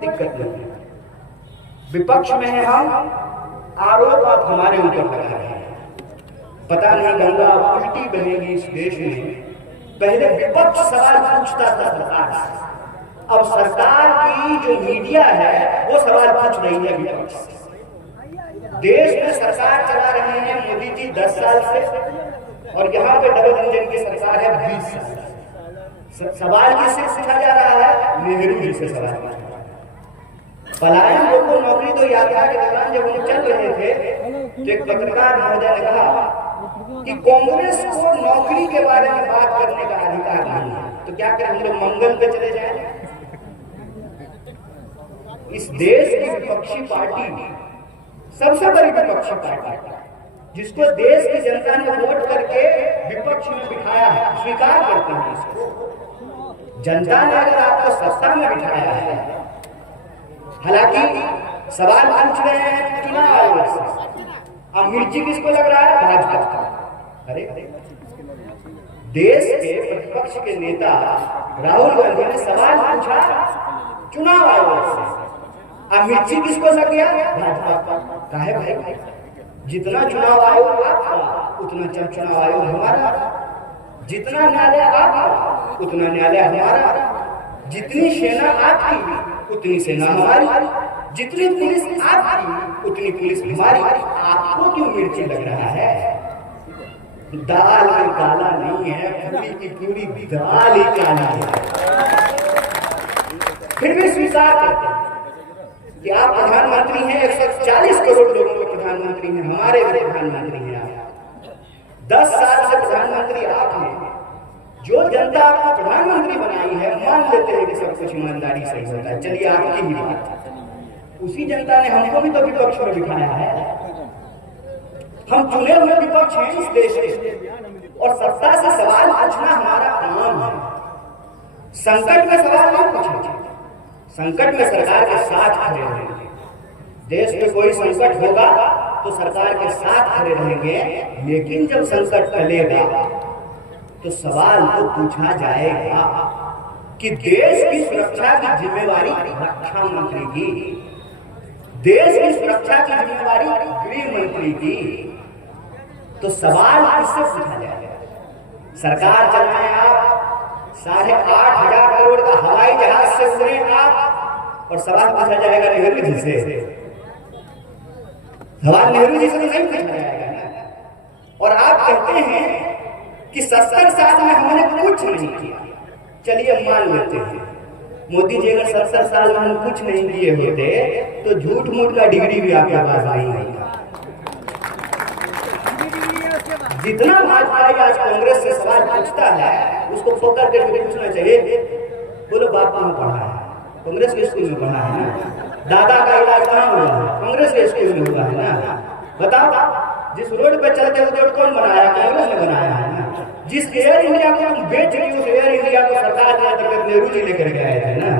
दिक्कत नहीं है। विपक्ष में है हम, आरोप आप हमारे ऊपर लगा रहे हैं। पता नहीं गंगा उल्टी बहेगी इस देश में। पहले विपक्ष सवाल पूछता था सरकार से, अब सरकार की जो मीडिया है वो सवाल पूछ रही है विपक्ष से। देश में सरकार चला रहे हैं मोदी जी 10 साल से, और यहाँ पे डबल इंजन की सरकार है 20 साल। सवाल किससे पूछा जा रहा है? नेहरू जी से सवाल पूछा। पलायन लोगों नौकरी तो यात्रा के दौरान जब हम चल रहे थे तो एक पत्रकार महोदय ने कहा कि कांग्रेस को नौकरी के बारे में बात करने का अधिकार नहीं है, तो क्या करें हम लोग मंगल पे चले जाएं? इस देश की विपक्षी पार्टी, सबसे बड़ी विपक्षी पार्टी, जिसको देश की जनता ने वोट करके विपक्ष में बिठाया है, स्वीकार करते हैं इसको। जनता ने अगर आपको सत्ता में बिठाया है, हालांकि सवाल पूछ रहे हैं चुनाव आयोग से, अब मिर्ची किसको लग रहा है? भाजपा का। अरे देश के प्रतिपक्ष के नेता राहुल गांधी ने सवाल पूछा चुनाव आयोग से, अब मिर्ची किसको लग गया? भाजपा का है भाई। जितना चुनाव आयोग आपका उतना चुनाव आयोग हमारा, जितना न्यायालय आपका उतना न्यायालय हमारा, जितनी सेना आपकी उतनी सेना हमारी, जितनी पुलिस आपकी उतनी पुलिस हमारी। आपको क्यों मिर्ची लग रहा है? दाल में काला नहीं है, पूरी की पूरी दाल ही काला है। फिर भी स्वीकार करते हैं कि आप प्रधानमंत्री हैं, 140 करोड़ लोगों के प्रधानमंत्री हैं, हमारे भी प्रधानमंत्री हैं आप। 10 साल से प्रधानमंत्री आप हैं। जो जनता आपको प्रधानमंत्री बनाई है, मान लेते हैं कि सब कुछ ईमानदारी से होता है, चलिए आपकी ही बात। उसी जनता ने हमको भी तो विपक्ष में बिठाया है। हम चुने हुए विपक्ष हैं इस देश के, और सत्ता से सवाल पूछना हमारा काम है। संकट में सवाल नहीं पूछेंगे, संकट में सरकार के साथ खड़े रहेंगे। देश में कोई संकट होगा तो सरकार के साथ खड़े रहेंगे, लेकिन जब संकट टलेगा तो सवाल तो पूछा जाएगा कि देश की सुरक्षा की जिम्मेवारी रक्षा मंत्री की, देश की सुरक्षा की जिम्मेवारी गृह मंत्री की। तो सवाल किससे पूछा जाएगा? सरकार चलाएं आप, 8,500 करोड़ का हवाई जहाज से उड़े आप, और सवाल पूछा जाएगा नेहरू जी से? सवाल नेहरू जी से तो नहीं पूछा जाएगा ना। और आप कहते हैं कि 70 साल में हमने कुछ नहीं किया। चलिए मान लेते हैं, मोदी जी अगर 70 साल में हम कुछ नहीं किए होते तो झूठ मूठ का डिग्री भी आपके पास नहीं होता। जितना भाजपा आज कांग्रेस से सवाल पूछता है, उसको पकड़ करके पूछना चाहिए, बोलो बाप कहाँ पढ़ा है? कांग्रेस के स्कूल में पढ़ा है ना। दादा का इलाज कहाँ हुआ है? कांग्रेस के स्कूल में हुआ है ना। बताओ, जिस रोड पे चलते हो रोड कौन बनाया? कांग्रेस ने बनाया है ना। जिस एयर इंडिया को तुम बेच रही हो, एयर इंडिया को सरकार के अंतर्गत नेहरू जी लेकर के आए थे ना।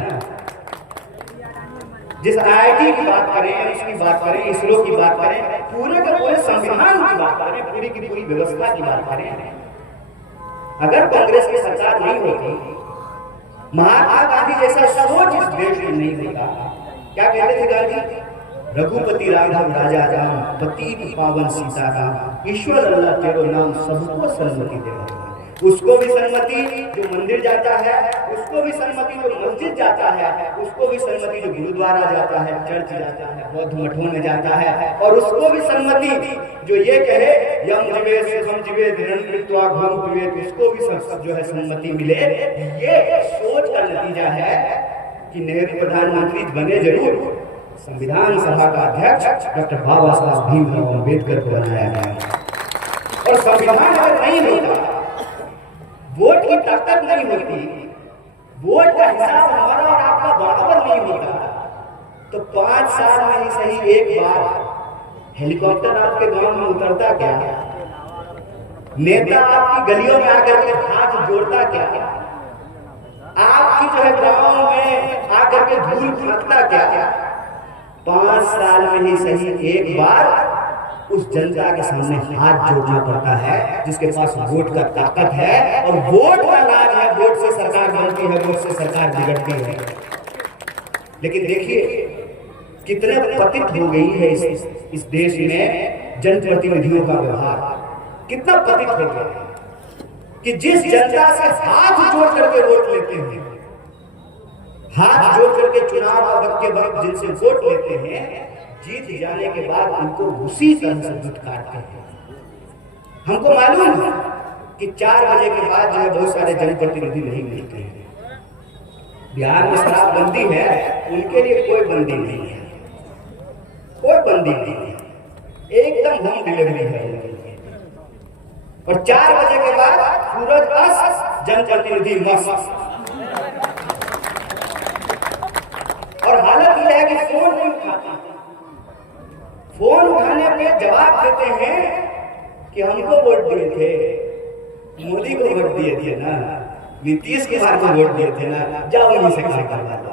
जिस IIT की बात करें, उसकी बात करें, इसरो की बात करें, पूरे के पूरे संविधान की बात करें, पूरी की पूरी व्यवस्था की बात करें, अगर कांग्रेस की सरकार नहीं होती, महात्मा गांधी जैसा सोच इस देश में नहीं होता। क्या कहते थे गांधी? रघुपति राघव राजा राम, पति पावन सीता राम, ईश्वर अल्लाह तेरो नाम, सबको सन्मति दे। उसको भी सन्मति जो मंदिर जाता है, उसको भी सन्मति जो मस्जिद जाता है, उसको भी सन्मति जो गुरुद्वारा जाता है, चर्च जाता है, बौद्ध मठों में जाता है, और उसको भी सन्मति जो ये कहे यम जीवे सुखम जीवे धृत्वा घोम पीवे, उसको भी सब जो है सन्मति मिले। ये सोच का नतीजा है कि नेहरू प्रधानमंत्री बने जरूर, संविधान सभा का अध्यक्ष डॉक्टर बाबा साहब भीमराव अम्बेडकर को बनाया गया। और संविधान अगर नहीं होता, वोट की ताकत नहीं होती, वोट का हिसाब हमारा और आपका बराबर नहीं होता, तो 5 साल में ही सही एक बार हेलीकॉप्टर आपके गांव में उतरता क्या? नेता आपकी गलियों में आकर के हाथ जोड़ता क्या? आपकी जो है गांव में आकर के धूल फेंकता क्या? 5 साल में ही सही एक बार उस जनता के सामने हाथ जोड़ना पड़ता है, जिसके पास वोट का ताकत है। और वोट का राज है, वोट से सरकार बनती है, वोट से सरकार बिगड़ती है। लेकिन देखिए कितने पतित हो गई है इस देश में जनप्रतिनिधियों का व्यवहार, कितना पतित हो गया कि जिस जनता से हाथ जोड़ करके वोट लेते हैं, हाथ जोड़ करके चुनाव के वक्त जिनसे वोट लेते हैं, जीत जाने के बाद उनको उसी तरह से दुत्कारते हैं। हमको मालूम है कि 4 बजे के बाद जो है बहुत सारे जनप्रतिनिधि नहीं मिलते हैं। बिहार में शराबबंदी है, उनके लिए कोई बंदी नहीं है, कोई बंदी नहीं है, एकदम होम डिलीवरी है उनके लिए। और 4 बजे के बाद सूरज अस्त, जनप्रतिनिधि मस्त। और हालत यह है कि फोन नहीं उठाते, फोन उठाने पे जवाब देते हैं कि हमको वोट दिए थे, मोदी को वोट दिए थे ना, नीतीश कुमार को वोट दिए थे ना, जाओ उन्हीं से काम करवा दो।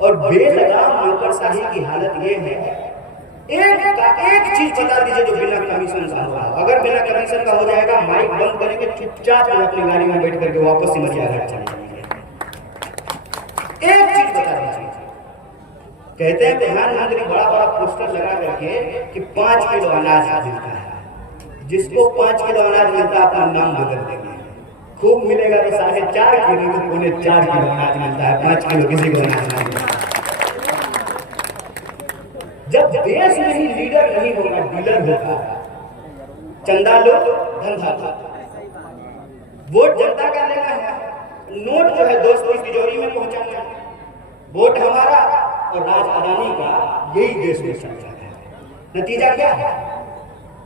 और बेलगाम नौकरशाही की हालत ये है, एक चीज बता दीजिए जो बिना कमीशन का होगा। अगर बिना कमीशन का हो जाएगा, माइक बंद करेंगे, चुपचाप अपनी गाड़ी में बैठ करके वापस सिमरिया घर चले जाएंगे। एक चीज बता दीजिए, कहते हैं प्रधानमंत्री बड़ा बड़ा पोस्टर लगा करके कि 5 किलो अनाज मिलता है, जिसको 5 किलो अनाज मिलता है अपना नाम बदल देंगे, खूब मिलेगा तो 4.5 किलो, तो 4.5 किलो अनाज मिलता है, 5 किलो किसी को अनाज नहीं मिलता। जब देश में ही लीडर नहीं होगा, डीलर होगा, चंदा लो धंधा लो, वोट जनता का लेना है, नोट जो है दोस्तों की तिजोरी में पहुंचाना है, वोट हमारा और राज अदानी का, यही देश में चल रहा है। नतीजा क्या है?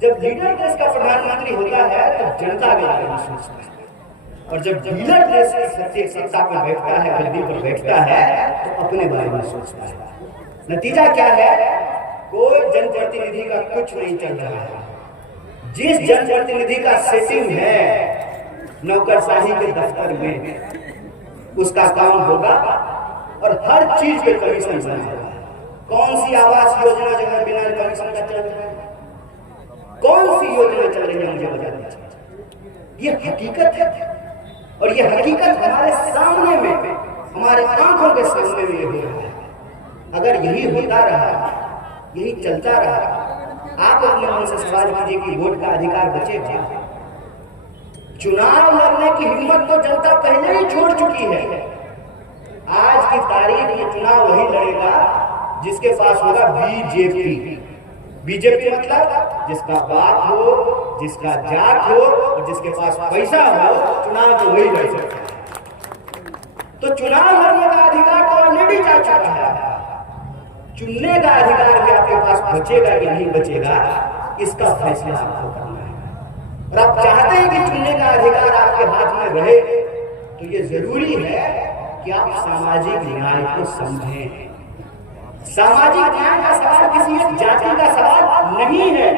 जब लीडर देश का प्रधानमंत्री होता है तो जनता के बारे में सोचता है, और जब डीलर देश की सत्ता पर बैठता है, गद्दी पर बैठता है, तो अपने बारे में सोचता है। नतीजा क्या है? कोई जनप्रतिनिधि का कुछ नहीं चल रहा है। जिस जनप्रतिनिधि का सेटिंग है नौकरशाही के दफ्तर में, उसका काम होगा और हर चीज पे कमीशन बनेगा। कौन सी आवास योजना जो है बिना कमीशन का चल रहा है? कौन सी योजना चल रही है, मुझे बता दीजिए। ये हकीकत है, और ये हकीकत हमारे सामने में, हमारे आंखों के सामने में ये हो रहा है। अगर यही होता रहा, यही चलता रहा, आप अपने मन से सवाल कीजिए कि वोट का अधिकार बचेगा? चुनाव लड़ने की हिम्मत तो जनता पहले ही छोड़ चुकी है। आज की तारीख में चुनाव वही लड़ेगा जिसके पास होगा बीजेपी। बीजेपी मतलब जिसका बाप हो, जिसका जात हो और जिसके पास पैसा हो, चुनाव तो वही लड़ सकता है। तो चुनाव लड़ने का अधिकार तो ऑलरेडी जा चुका है। चुनने का अधिकार भी आपके पास बचेगा कि नहीं बचेगा, इसका फैसला आपको करना है। और आप चाहते हैं कि चुनने का अधिकार आपके हाथ में रहे, तो ये जरूरी है कि आप सामाजिक न्याय को समझें। सामाजिक न्याय का सवाल किसी एक जाति का सवाल नहीं है।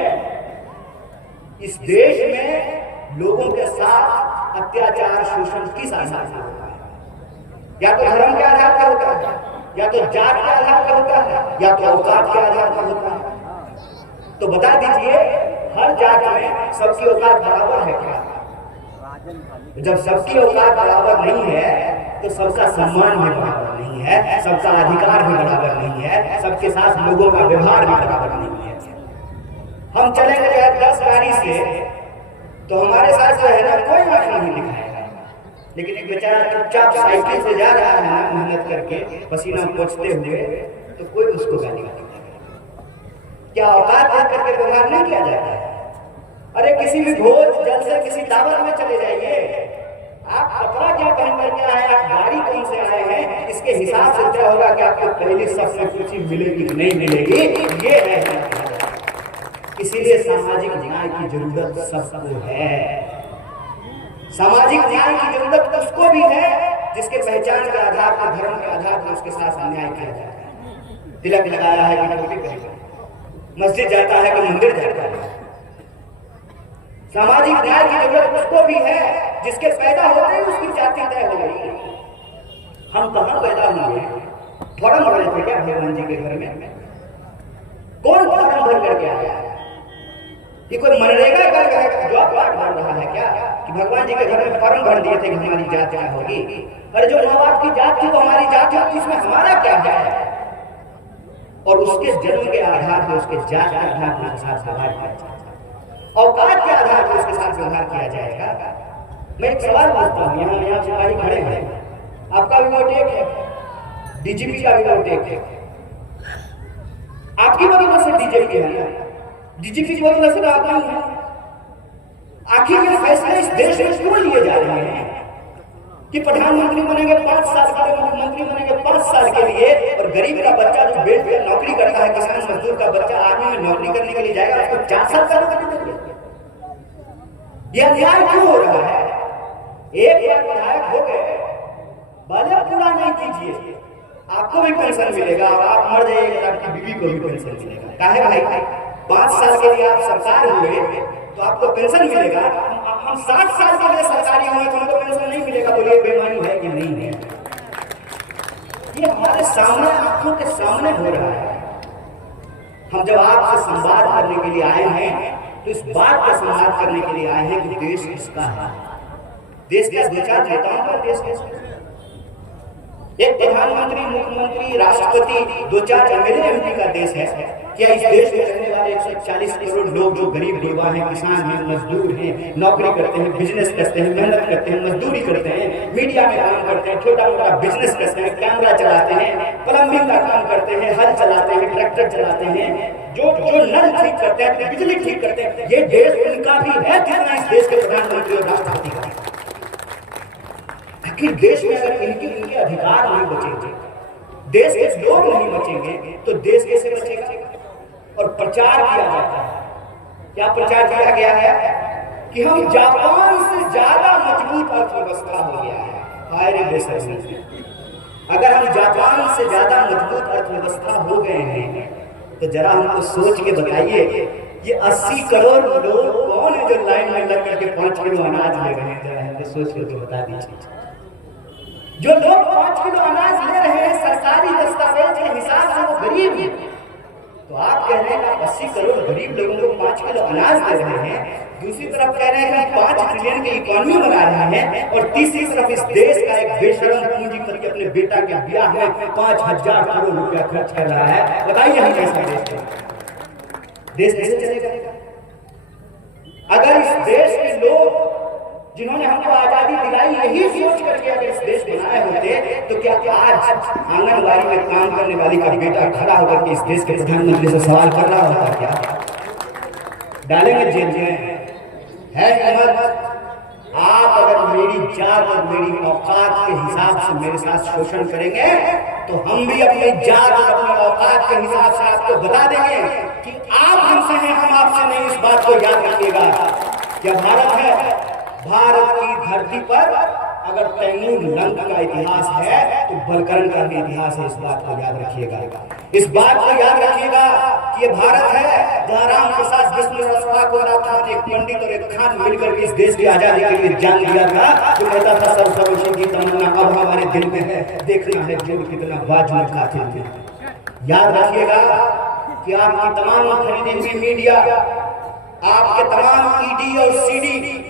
इस देश में लोगों के साथ अत्याचार, शोषण किस आधार पर होता है? या तो धर्म के आधार पर होता है, या तो जात के आधार पर होता है, या तो औकात के आधार पर होता है। तो बता दीजिए, हर जात में सबकी औकात बराबर है क्या? जब सबकी औकात बराबर नहीं है तो सबका सम्मान भी बराबर नहीं है, सबका अधिकार भी बराबर नहीं है, सबके साथ लोगों का व्यवहार भी बराबर नहीं है। हम चलेंगे 10 गाड़ी से, तो हमारे साथ जो है ना कोई आंख नहीं दिखाएगा, लेकिन एक बेचारा चुपचाप साइकिल से जा रहा है ना, मेहनत करके पसीना पोंछते हुए, तो कोई उसको गाली नहीं देगा। क्या औकात देख करके व्यवहार नहीं किया जाता है? अरे किसी भी भोज जल से किसी दावत में चले जाइए, आप कपड़ा क्या पहन करके आए, आप गाड़ी कौन से आए हैं, इसके हिसाब से तय होगा कि आपको पहली सबसे खुशी मिलेगी कि नहीं मिलेगी। ये है, इसीलिए सामाजिक न्याय की जरूरत सबको है। सामाजिक न्याय की जरूरत उसको भी है जिसके पहचान के आधार पर, धर्म के आधार पर उसके साथ अन्याय किया जाता है। तिलक लगाया है कि टोपी पहना, मस्जिद जाता है कि मंदिर जाता है। सामाजिक न्याय की जरूरत उसको भी है जिसके पैदा होते ही उसकी जाति तय हो गई। हम कहां पैदा हुए? फॉर्म भरे थे क्या भगवान जी के घर में? कौन फॉर्म भर करके आया? ये कोई मनरेगा का जॉब कार्ड बन रहा है क्या कि भगवान जी के घर में फॉर्म भर दिए थे कि हमारी जात क्या होगी? अरे जो माँ बाप की जात थी वो हमारी जात है, इसमें हमारा क्या है? और उसके जन्म के आधार पर, उसके जात के आधार पर उसके साथ व्यवहार किया जाएगा, औकात के आधार पर उसके साथ व्यवहार किया जाएगा। मैं एक सवाल पूछता हूँ, यहाँ सिपाही खड़े हैं, आपका भी वोट एक है, डीजीपी का भी वोट एक है, आपकी वजह से डीजीपी है, डीजीपी की वजह से आप नहीं है। आखिर ये फैसले इस देश में क्यों लिए जा रहे हैं कि प्रधानमंत्री बनेंगे 5 साल के लिए, मुख्यमंत्री बनेंगे 5 साल के लिए, और गरीब का बच्चा जो बेल्ट पे नौकरी करता है, किसान मजदूर का बच्चा आर्मी में नौकरी करने के लिए जाएगा, उसको 4 साल का नौकरी देंगे? ये अन्याय क्यों हो रहा है? एक बार विधायक हो गए, भले पूरा नहीं कीजिए, आपको भी पेंशन मिलेगा, और आप मर जाइएगा आपकी बीवी को भी पेंशन मिलेगा। काहे भाई? 5 साल के लिए आप सरकार हुए तो आपको पेंशन मिलेगा, हम 60 साल के लिए सरकारी हुए तो हमको पेंशन नहीं मिलेगा। बोलिए बेईमानी है कि नहीं है? ये हमारे सामने, आंखों के सामने हो रहा है। हम जब आपसे संवाद करने के लिए आए हैं तो इस बात का संवाद करने के लिए आए हैं कि देश किसका है, देश के 2-4 नेताओं का देश है, एक प्रधानमंत्री, मुख्यमंत्री, राष्ट्रपति, 2-4 एमएलए एमपी का देश है क्या? इस देश में रहने वाले 140 करोड़ लोग जो गरीब गुरबा हैं, किसान हैं, मजदूर हैं, नौकरी करते हैं, बिजनेस करते हैं, मेहनत करते हैं, मजदूरी करते हैं, मीडिया में काम करते हैं, छोटा मोटा बिजनेस करते हैं, कैमरा चलाते हैं, प्लम्बिंग का काम करते हैं, हल चलाते हैं, ट्रैक्टर चलाते हैं, जो नल ठीक करते हैं, बिजली ठीक करते हैं, ये देश उनका भी है जितना इस देश के प्रधानमंत्री और राष्ट्रपति का। आखिर देश में अगर इनके अधिकार नहीं बचेंगे, देश के लोग नहीं बचेंगे, तो देश कैसे बचेगा? और प्रचार किया जाता है, क्या प्रचार किया गया है कि हम जापान से ज्यादा मजबूत अर्थव्यवस्था हो गया है। हाय रे बेसरमी, अगर हम जापान से ज्यादा मजबूत अर्थव्यवस्था हो गए हैं तो जरा हमको सोच के बताइए, ये 80 करोड़ लोग कौन है जो लाइन में लग करके 5 किलो अनाज ले रहे हैं? जरा हमको सोच करके बता दीजिए। जो लोग 5 किलो अनाज ले रहे हैं सरकारी दस्तावेज के हिसाब से, वो गरीब हैं। तो आप कह रहे हैं कि 80 करोड़ गरीब लोगों को 5 किलो अनाज दे रहे हैं, दूसरी तरफ कह रहे हैं कि 5 ट्रिलियन की इकोनॉमी बना रहे हैं, और तीसरी तरफ इस देश का एक बेशरम पूंजीपति अपने बेटा के ब्याह में 5000 करोड़ रुपया खर्च कर रहा है। बताइए हम कैसा देश कैसे चलेगा? अगर इस देश के लोग जिन्होंने हमको आजादी दिलाई यही सोच करके अगर इस देश बनाए होते, तो क्या आज आंगनबाड़ी में काम करने वाली का बेटा खड़ा होकर के इस देश के प्रधानमंत्री से सवाल कर रहा होता? क्या डालेंगे जेल में? है हिम्मत? आप अगर मेरी जात और मेरी औकात के हिसाब से मेरे साथ शोषण करेंगे तो हम भी अपनी जात और अपनी औकात के हिसाब से आपको बता देंगे कि आप हमसे हैं, हम आपसे नहीं। इस बात को याद रखिएगा। क्या भारत है, भारत की धरती पर अगर तैमूर लंक का इतिहास है तो बलकरण का भी इतिहास है। इस बात को याद रखिएगा। इस बात को याद रखिएगा कि ये भारत है जहाँ राम प्रसाद बिस्मिल्लाह को एक पंडित और एक खान मिलकर के इस देश की आजादी के लिए जान दिया था, जो कहता था सर्वसर्वों की तमन्ना अब हमारे दिल में है, देखना है जो कितना बाजू कातिल है। याद रखिएगा कि आपकी तमाम खरीदी हुई मीडिया, आपके तमाम ईडी और सीडी,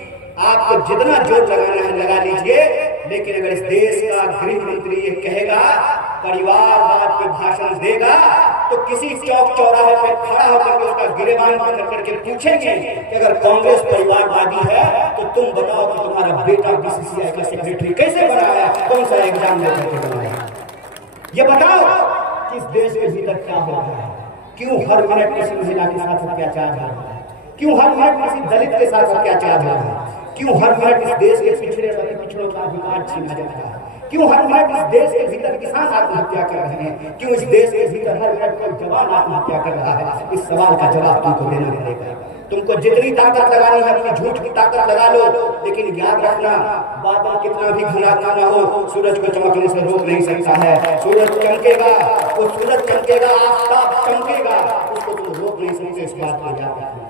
आपको जितना जोर लगाना है लगा लीजिए, लेकिन अगर इस देश का गृह मंत्री ये कहेगा, परिवारवाद पे भाषण देगा, तो किसी चौक चौराहे पे खड़ा होकर उसका गिरेबान पकड़ करके पूछेंगे कि अगर कांग्रेस परिवारवादी है तो तुम बताओ कि तुम्हारा बेटा बीसीसीआई का सेक्रेटरी कैसे बना है, कौन सा एग्जाम दे करके बना है? ये बताओ कि इस देश के भीतर क्या हो रहा है। क्यों हर मिनट किसी महिला के साथ अत्याचार हो रहा है? क्यों हर मिनट किसी दलित के साथ अत्याचार हो रहा है? क्यों हर मिनट इस देश के पिछड़ों का अधिकार छीना जा रहा है? क्यों हर मिनट इस देश के भीतर किसान आत्महत्या कर रहे हैं? क्यों इस देश के भीतर हर मिनट कोई जवान आत्महत्या कर रहा है? इस सवाल का जवाब तुमको देना पड़ेगा। तुमको जितनी ताकत लगानी है अपनी झूठ की ताकत लगा लो, लेकिन याद रखना बादल कितना भी घना ना हो, सूरज को चमकने से रोक नहीं सकता है। सूरज चमकेगा, वो सूरज चमकेगा, आफताब चमकेगा, उसको तुम रोक नहीं सकते। इस बात को याद रखना।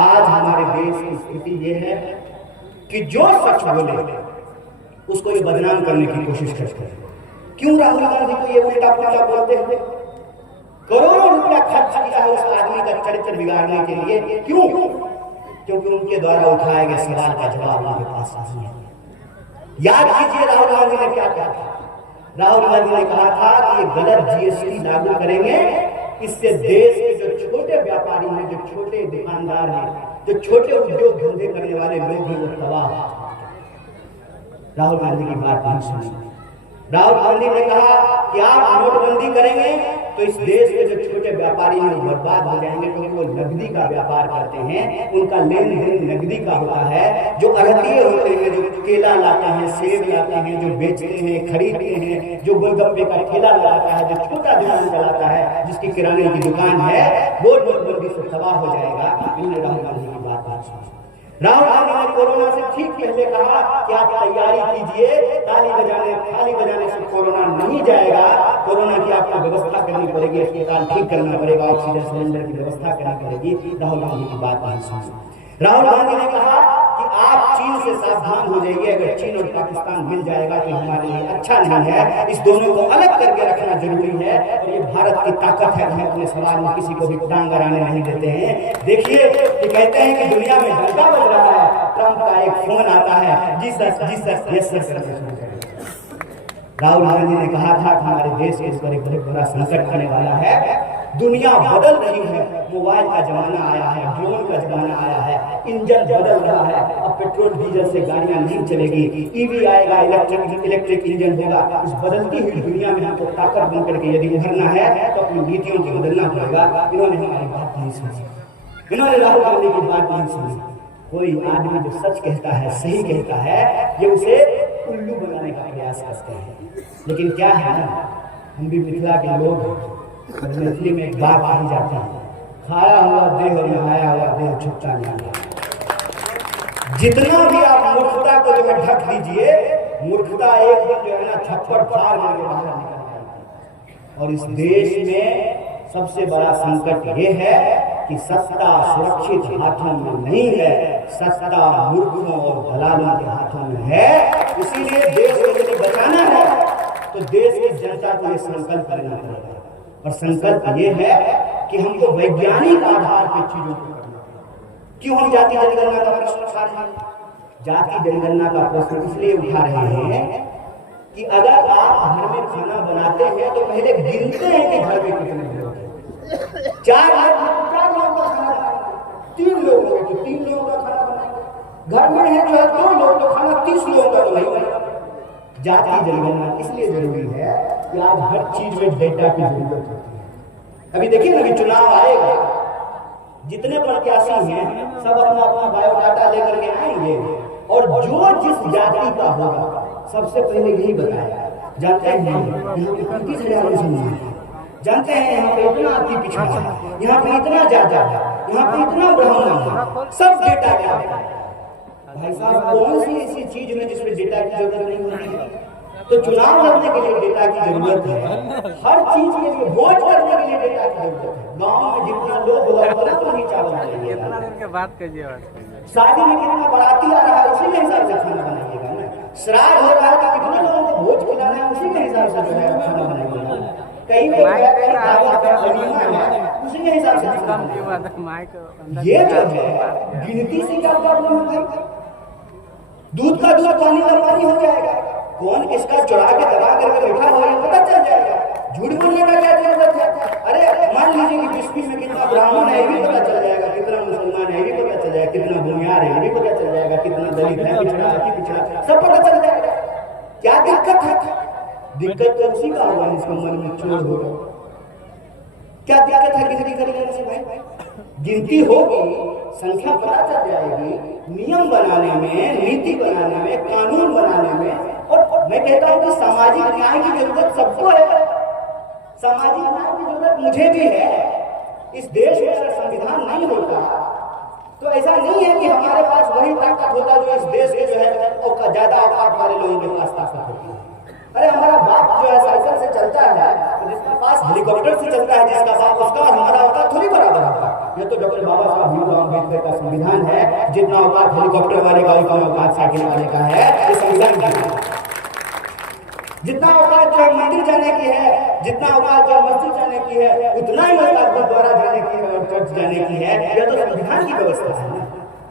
आज हमारे देश की स्थिति ये है कि जो सच बोले उसको ये बदनाम करने की कोशिश करते हैं। क्यों राहुल गांधी को ये उल्टा पुल्टा बोलते हैं? करोड़ों रुपया खर्च किया है उस आदमी का चरित्र बिगाड़ने के लिए। क्यों? क्योंकि उनके द्वारा उठाए गए सवाल का जवाब उनके पास नहीं है। याद कीजिए राहुल गांधी ने क्या कहा था। राहुल गांधी ने कहा था कि ये गलत जीएसटी लागू करेंगे, इससे देश के जो छोटे व्यापारी हैं, जो छोटे दुकानदार हैं, जो छोटे उद्योग धंधे करने वाले लोग हैं, वो तबाह हो जाएंगे। राहुल गांधी की बात नहीं सुनी। राहुल गांधी ने कहा कि आप नोटबंदी करेंगे तो इस देश के जो छोटे व्यापारी हैं वो बर्बाद हो जाएंगे, क्योंकि वो नकदी का व्यापार करते हैं, उनका लेन देन नकदी का होता है। जो अड़तीय होते हैं, जो केला लाते हैं, सेब लाते हैं, जो बेचते हैं, खरीदते हैं, जो गोलगप्पे का ठेला लगाता है, जो छोटा दुकान चलाता है, जिसकी किराने की दुकान है, वो नोटबंदी से तबाह हो जाएगा। इन्होंने राहुल गांधी की बात नहीं सुनी। राहुल गांधी ने कोरोना से ठीक पहले कहा कि आप तैयारी कीजिए, थाली बजाने से कोरोना नहीं जाएगा। कोरोना की आपको व्यवस्था करनी पड़ेगी, अस्पताल ठीक करना पड़ेगा, ऑक्सीजन सिलेंडर की व्यवस्था करनी पड़ेगी। राहुल गांधी की बात नहीं सुनी। राहुल गांधी ने कहा कि आप चीन से सावधान हो जाइए, अगर चीन और पाकिस्तान मिल जाएगा तो हमारे लिए अच्छा नहीं है, इस दोनों को अलग करके रखना जरूरी है। और ये भारत की ताकत है, हम अपने सवाल में किसी को भी टांग अड़ाने नहीं देते हैं। देखिए कि कहते हैं कि दुनिया में डंका बज रहा है, ट्रंप का एक फोन आता है, जी sir yes sir. Rahul Gandhi ने कहा था कि हमारे देश के ऊपर एक बहुत बड़ा संकट आने वाला है, दुनिया बदल रही है, मोबाइल का जमाना आया है, ड्रोन का जमाना आया है, इंजन बदल रहा है, अब पेट्रोल डीजल से गाड़ियां नहीं चलेगी, ईवी आएगा, इलेक्ट्रिक इंजन होगा। इस बदलती हुई दुनिया में हमको ताकत बन करके यदि उभरना है तो अपनी नीतियों को बदलना पड़ेगा। इन्होंने हमारी बात नहीं सुनी, इन्होंने राहुल गांधी की बात नहीं सुनी। कोई आदमी जो सच कहता है, सही कहता है, ये उसे उल्लू बनाने का प्रयास करते हैं। लेकिन क्या है ना, हम भी मिथिला के लोग, मैथिली में एक बात कही जाती है, खाया हुआ देह और नहाया हुआ देह छुपता नहीं। जितना भी आप मूर्खता को जो है ढक दीजिए, मूर्खता एक दिन जो है ना छप्पर फाड़ करके बाहर निकल जाएगी। और इस देश में सबसे बड़ा संकट ये है कि सत्ता सुरक्षित हाथों में नहीं है, सत्ता मूर्खों और दलालों के हाथों में है। इसीलिए देश को यदि बचाना है तो देश की जनता को ये संकल्प करना पड़ेगा। और संकल्प ये है कि हमको वैज्ञानिक आधार पर चीजों को करना है। क्यों हम जाति जनगणना का प्रश्न उठा रहे हैं? जाति जनगणना का प्रश्न इसलिए उठा रहे हैं कि अगर आप घर में खाना बनाते हैं तो पहले गिनते हैं कि घर में कितने लोग हैं। 4 लोगों का खाना बनाएंगे, 3 लोग होंगे तो 3 लोगों का खाना बनाएंगे। घर में है जो है 2 लोग तो खाना 30 लोगों का तो नहीं बनेगा। जाति जनगणना इसलिए जरूरी है कि आज हर चीज में डेटा की जरूरत होती है। अभी देखिए ना कि चुनाव आएगा, जितने प्रत्याशी हैं सब अपना अपना बायोडाटा लेकर के आएंगे और जो जिस जाति का होगा सबसे पहले यही बताएगा। जानते हैं यहाँ पे 35,000 मुसलमान हैं, जानते हैं यहाँ पे इतना अति पिछड़ा है, यहाँ पे इतना जाति है, यहाँ पे इतना ब्राह्मण है, सब डेटा क्या है। भाई साहब कौन सी ऐसी चीज में जिसमें डेटा की जरूरत नहीं होती है? तो चुनाव लड़ने के लिए डेटा की जरूरत है, हर चीज के लिए वोट करने के लिए डेटा की जरूरत है। गांव में जितना लोग होगा उतना तो नहीं चावल बनाइएगा, शादी में कितना बाराती आ रहा है उसी के हिसाब से खाना बनाइएगा ना, श्राद्ध हो रहा है तो कितने लोगों को भोज खिलाना है उसी के हिसाब से जो है खाना बनाइएगा, कहीं पे उसी के हिसाब से। ये जो है गिनती से क्या प्रॉब्लम हो गई? दूध का दूध पानी का पानी हो जाएगा। कौन किसका चुरा के दबा करके बैठा हुआ है पता चल जाएगा। झूठ बोलने का क्या जरूरत है? अरे मान लीजिए कि बिस्मिल में कितना ब्राह्मण है ये भी पता चल जाएगा, कितना मुसलमान है ये भी पता चल जाएगा, कितना भूमियार है ये भी पता चल जाएगा, कितना दलित है, पिछड़ा है, पिछड़ा, सब पता चल जाएगा। क्या दिक्कत है? दिक्कत तो उसी का होगा जिसका मन में चोर होगा। क्या दिक्कत है गिनती करने से भाई? गिनती होगी, संख्या पता चल जाएगी, नियम बनाने में, नीति बनाने में, कानून बनाने में। और मैं कहता हूं कि सामाजिक न्याय की जरूरत सबको है, सामाजिक न्याय की जरूरत मुझे भी है। इस देश में अगर संविधान नहीं होता तो ऐसा नहीं है कि हमारे पास वही ताकत होता जो इस देश के जो है और ज्यादा औकात वाले लोगों के पास ताकत होती है। अरे हमारा बाप जो है साइकिल से चलता है तो जिसका पास हेलीकॉप्टर से चलता है, जिसका बाप उसका हमारा औकात थोड़ी बराबर होगा। ये तो डॉक्टर बाबा साहब भीमराव अम्बेडकर का संविधान है, जितना औकात हेलीकॉप्टर वाले का उतना औकात साइकिल वाले का है। ये संविधान जितना औकात जो मंदिर जाने की है, जितना औकात जो मस्जिद जाने की की है उतना ही मत गुरुद्वारा जाने की है और चर्च जाने की है। यह तो संविधान की व्यवस्था है ना,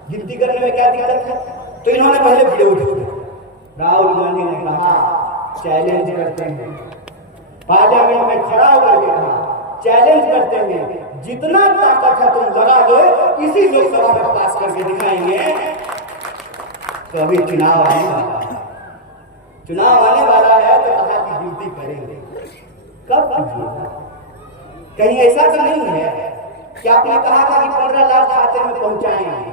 गिनती करने में क्या दिक्कत है? तो इन्होंने पहले वीडियो उठाया, राहुल गांधी ने कहा चैलेंज करते हैं, पार्लियामेंट में खड़ा होकर के कहा चैलेंज करते हैं, जितना ताकत है तुम लगा दो, इसी लोकसभा में पास करके दिखाएंगे। तो अभी चुनाव आने वाला है, चुनाव आने वाला है तो कहा कि ड्यूटी करेंगे। कब कीजिएगा? कहीं ऐसा तो नहीं है कि आपने कहा था कि 15 लाख खाते में पहुंचाएंगे,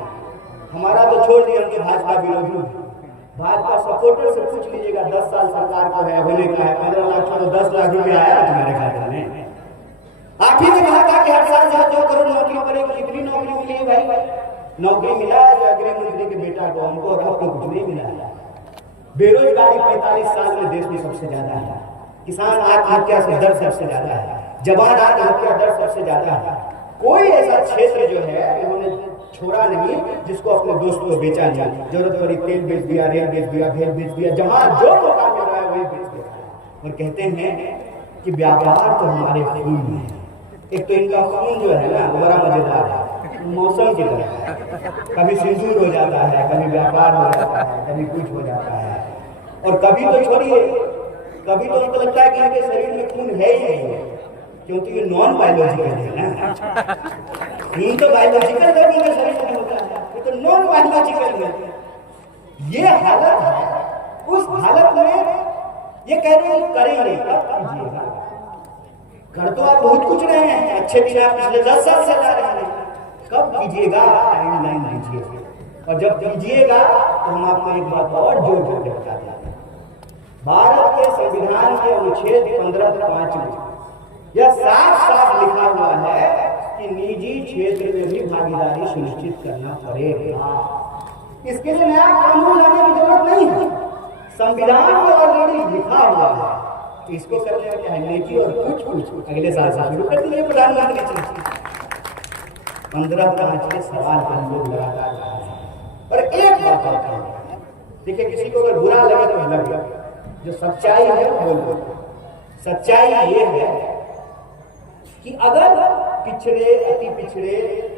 हमारा तो छोड़ दिया उनके भाजपा विरोधी। भाजपा सपोर्टर से पूछ लीजिएगा, 10 साल सरकार को है होने का है, 15 लाख छोड़ो 10 लाख रुपया आया तुम्हारे खाते में? आप ही ने कहा था कि हर साल 2 करोड़ नौकरी पड़ेगी, कितनी नौकरी मिली है भाई? नौकरी मिला है जो गृह मंत्री के बेटा को, हमको और आपको कुछ नहीं मिला है। बेरोजगारी 45 साल में देश में सबसे ज्यादा है, किसान आत्महत्या से दर सबसे ज्यादा है, जवान आत्महत्या दर सबसे ज्यादा है। कोई ऐसा क्षेत्र जो है इन्होंने छोड़ा नहीं जिसको अपने दोस्त को बेचा नहीं। जरूरत पड़ी तेल बेच दिया, रेल बेच दिया, भेल बेच दिया, जहां जो मौका मिल रहा है वही बेच दिया। और कहते हैं कि व्यापार तो हमारे खून में है। एक तो इनका खून जो है ना वो बड़ा मजेदार है, मौसम की तरह, कभी सिंदूर हो जाता है, कभी व्यापार हो जाता है, कभी कुछ हो जाता है। और कभी तो छोड़िए, कभी तो उनको लगता है कि इनके शरीर में खून है ही नहीं, क्योंकि ये नॉन बायोलॉजिकल है ना। खून तो बायोलॉजिकल लोगों के शरीर में होता है, ये तो नॉन बायोलॉजिकल है। ये हालत है, उस हालत में ये कह रहे हैं करेंगे, कब कीजिएगा? कर तो आप बहुत कुछ रहे हैं, अच्छे दिन आप पिछले 10 साल से ला रहे हैं, कब कीजिएगा? टाइमलाइन दीजिए, और जब कीजिएगा तो हम आपको एक बात और जोड़ करके बताते हैं। भारत के संविधान के अनुच्छेद 15(5) में यह साफ लिखा हुआ है कि निजी क्षेत्र में भी भागीदारी सुनिश्चित करना पड़ेगा। इसके लिए नया कानून लाने की जरूरत नहीं है, संविधान में ऑलरेडी लिखा हुआ है। तो इसको करने में क्या है, नेकी और कुछ अगले साल से शुरू कर दिए प्रधानमंत्री जी। 15(5) के सवाल पर लोग लगातार रहे हैं। और एक बात कहते हैं, देखिए किसी को अगर बुरा लगे तो लगे, जो सच्चाई है बोलो। सच्चाई ये है कि अगर पिछड़े, अति पिछड़े,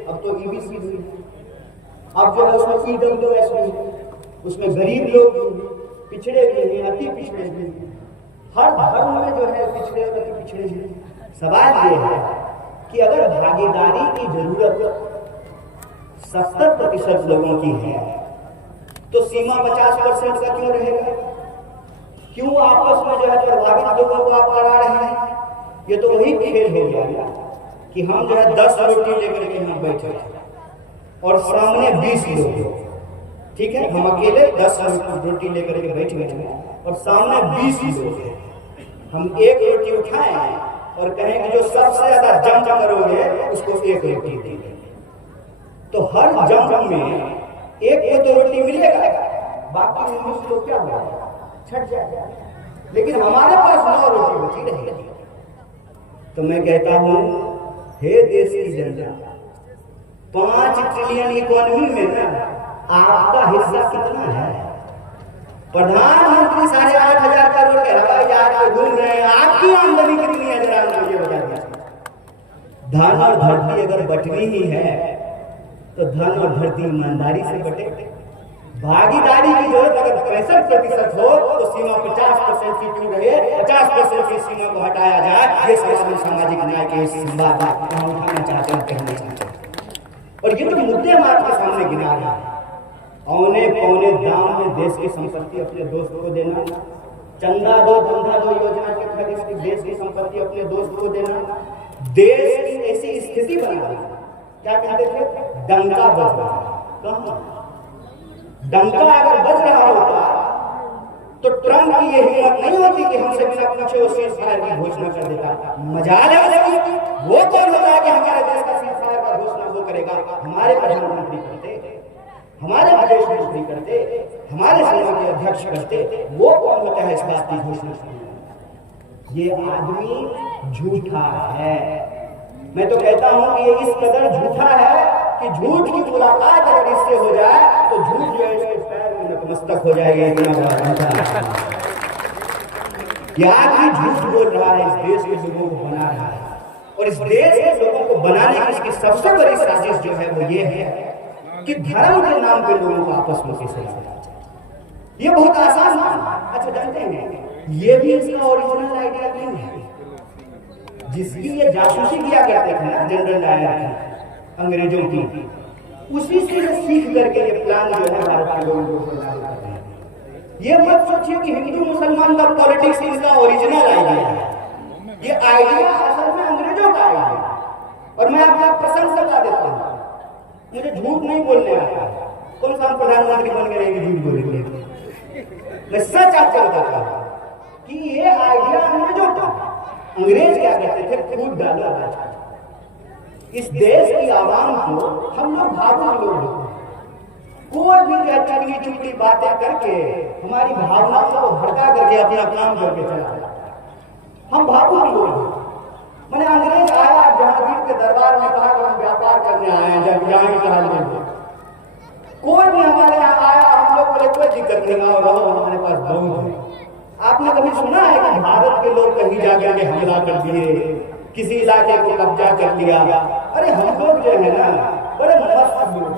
अब तो ईबीसी हुई, अब जो है उसमें ईडब्ल्यूएस हुई, उसमें गरीब लोग पिछड़े भी हैं, अति पिछड़े भी, हर धर्म में जो है पिछड़े और अति पिछड़े भी। सवाल ये है कि अगर भागीदारी की जरूरत 70% लोगों की है तो सीमा 50% का क्यों रहेगा? क्यों आपस में जो है प्रभावित लोगों को आप करा रहे हैं? ये तो वही खेल हो गया कि हम जो है 10 रोटी लेकर के यहाँ बैठे और सामने 20 लोग, ठीक है, हम अकेले 10 रोटी लेकर के बैठ गए और सामने 20 लोग हैं। हम एक रोटी उठाएं और कहें कि जो सबसे ज्यादा जंप करोगे उसको एक रोटी देंगे, तो हर जंप में एक को तो रोटी मिलेगा, बाकी 19 लोग क्या होगा, छट जाएगा। लेकिन हमारे पास 9 रोटी बची रहेगी। तो मैं कहता हूं, हे देश की जनता, 5 ट्रिलियन इकोनॉमी में ना आपका हिस्सा कितना है? प्रधानमंत्री 8,500 करोड़ के हवाई जहाज पर घूम रहे हैं, आपकी आमदनी कितनी है जरा मुझे बता दीजिए। धन और धरती अगर बटनी ही है तो धन और धरती ईमानदारी से बटे। भागीदारी की जरूरत अगर 65% हो तो सीमा 50% की क्यों रहे, 50% की सीमा को हटाया जाए। ये सामाजिक न्याय के संवाद हम उठाना चाहते हैं, कहना चाहते हैं। और ये तो मुद्दे हम आपके सामने गिना रहे हैं। औने पौने दाम में देश की संपत्ति अपने दोस्त को देना, चंदा दो धंधा दो योजना के तहत देश की संपत्ति अपने दोस्त को देना, देश की ऐसी स्थिति बनाना, क्या कहते थे, डंका बज रहा। डंका अगर बज रहा होता तो ट्रंप की ये हिम्मत नहीं होती कि हमसे बिना पूछे वो सीज फायर की घोषणा कर देता। मजाल है वो कौन होता है कि हमारे देश का सीज फायर का घोषणा वो करेगा? हमारे प्रधानमंत्री करते, हमारे विदेश मंत्री करते, हमारे सेना के अध्यक्ष करते, वो कौन होता है इस बात की घोषणा करने? ये आदमी झूठा है। मैं तो कहता हूं कि ये इस कदर झूठा है कि झूठ की मुलाकात अगर इससे हो जाए तो झूठ जो है इसके पैर में नतमस्तक हो जाएगा। इतना बड़ा ये आदमी झूठ बोल रहा है, इस देश के लोगों को बना रहा है। और इस देश के लोगों को बनाने की इसकी सबसे बड़ी साजिश जो है वो ये है कि धर्म के नाम पे लोगों को आपस में कैसे लड़ाना चाहिए। ये बहुत आसान है। अच्छा जानते हैं ये भी इसका ओरिजिनल आइडिया नहीं है। जिसकी ये जासूसी किया करते थे ना जनरल डायर की, अंग्रेजों की, उसी से सीख करके ये प्लान जो है भारत के लोगों को लागू कर रहे हैं। ये मत सोचिए कि हिंदू मुसलमान का पॉलिटिक्स इसका ओरिजिनल आइडिया है। ये आइडिया असल में अंग्रेजों का आइडिया है। और मैं आपको कसम से बता देता हूँ, मुझे झूठ नहीं बोलने आता। कौन सा प्रधानमंत्री बन गए झूठ बोलेंगे? मैं सच आपको बताता हूँ कि ये आइडिया अंग्रेजों का। अंग्रेज क्या कहते थे? फूट डालो राजा। इस देश की आवाम को हम लोग भावुक लोग होते हैं। कोई भी चुगली चुगली बातें करके हमारी भावनाओं को भड़का करके अपना काम करके चला जाता है। हम भावुक लोग हैं। मैंने अंग्रेज आया जहांगीर के दरबार में कहा कि हम व्यापार करने आए हैं, जब यहाँ कहा कोई भी हमारे यहाँ आया हम लोग बोले कोई दिक्कत नहीं, आओ रहो, हमारे पास बहुत है। आपने कभी सुना है कि भारत के लोग कहीं जाकर के हमला कर दिए, किसी इलाके को कब्जा कर लिया? अरे हम लोग जो है ना बड़े मस्त लोग।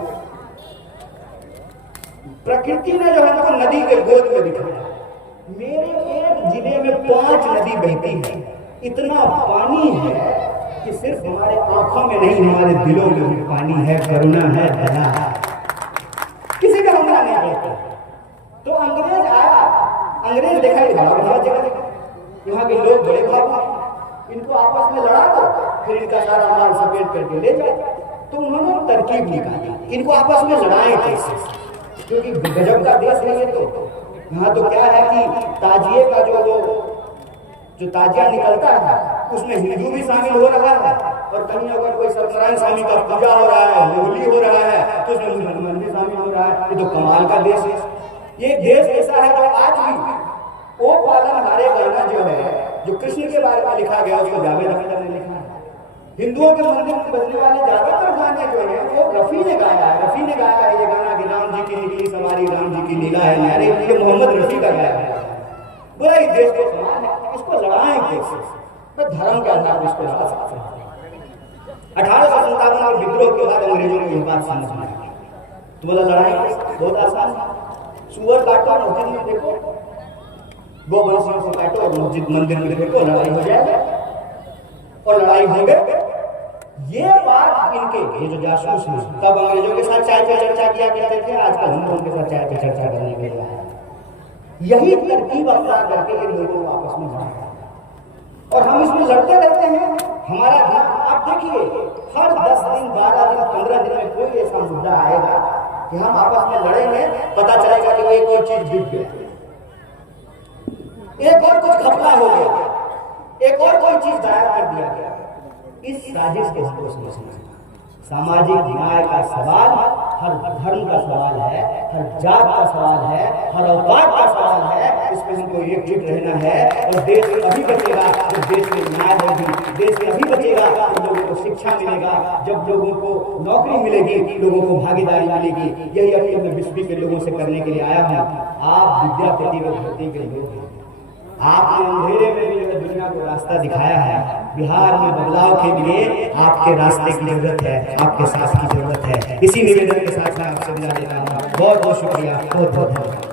प्रकृति ने जो हमको नदी के गोद में दिखाया। मेरे एक जिले में 5 नदी बहती है। इतना पानी है कि सिर्फ हमारे आंखों में नहीं हमारे दिलों में भी पानी है, करुणा है, दया है। किसी का हमला नहीं करता। तो अंग्रेज आया, अंग्रेज देखा यहाँ के लोग बड़े भावुक, इनको आपस में लड़ा दो, फिर इनका सारा माल सफेद करके ले जाए। तो उन्होंने तरकीब निकाली, इनको आपस में लड़ाएं कैसे, क्योंकि गजब का देश है ये। तो यहाँ तो क्या है कि ताजिए का जो ताजिया निकलता है उसमें हिंदू भी शामिल हो रहा है, और कहीं अगर कोई सत्यनारायण स्वामी का पूजा हो रहा है, होली हो रहा है, तो उसमें मुसलमान भी शामिल हो रहा है। ये तो कमाल का देश है। ये देश ऐसा है जो आज भी ओ पालन हारे गाना जो है, जो कृष्ण के बारे में लिखा गया, उसको जावेद अख्तर ने लिखा है। हिंदुओं के मंदिर में बजने वाले ज्यादातर गाने जो है वो रफी ने गाया है। रफी ने गाया है ये गाना कि राम जी की निकली सवारी, राम जी की लीला है न्यारी, ये मोहम्मद रफी का गाया है। बोला ये देश को समान है, इसको लड़ाएं कैसे? मैं धर्म के आधार पर इसको लड़ा सकता हूँ। 1857 में विद्रोह के बाद अंग्रेजों को यह बात समझ में आई। तो बोला लड़ाई बहुत आसान है। सुअर काटो, मस्जिद में देखो, गोवंशियों से काटो और मस्जिद मंदिर में देखो, लड़ाई हो जाएगा। और लड़ाई होंगे। ये बात इनके ये जो जासूस हैं तब अंग्रेजों के साथ चाय पे चर्चा किया करते थे, आजकल हम लोगों के साथ चाय पे चर्चा करने के लिए आए। यही तरकीब अपना करके इन लोगों को आपस में लड़ाया और हम इसमें लड़ते रहते हैं। हमारा ध्यान आप देखिए, हर 10 दिन 12 दिन 15 दिन में कोई ऐसा मुद्दा आएगा कि हम आपस में लड़ेंगे, पता चलेगा कि एक और चीज बिक गया, एक और कुछ घपला हो गया, एक और कोई चीज गायब कर दिया गया। इस साजिश को हमको समझना। सामाजिक न्याय का सवाल हर धर्म का सवाल है, हर जात का सवाल है, हर अवकाश का सवाल है। इसमें हमको एकजुट रहना है। और देश अभी बचेगा जब देश में न्याय होगी, देश अभी बचेगा जब लोगों को शिक्षा मिलेगा, जब लोगों को नौकरी मिलेगी, लोगों को भागीदारी मिलेगी। यही अपनी मैं विश्व के लोगों से करने के लिए आया हूँ। आप विद्यापति व धरती के लोग हैं। आपने अंधेरे में भी जो दुनिया को रास्ता दिखाया है। बिहार में बदलाव के लिए आपके रास्ते की जरूरत है, आपके साथ की जरूरत है। इसी निवेदन के साथ मैं आपसे विदा लेता हूँ। बहुत बहुत शुक्रिया, बहुत बहुत धन्यवाद।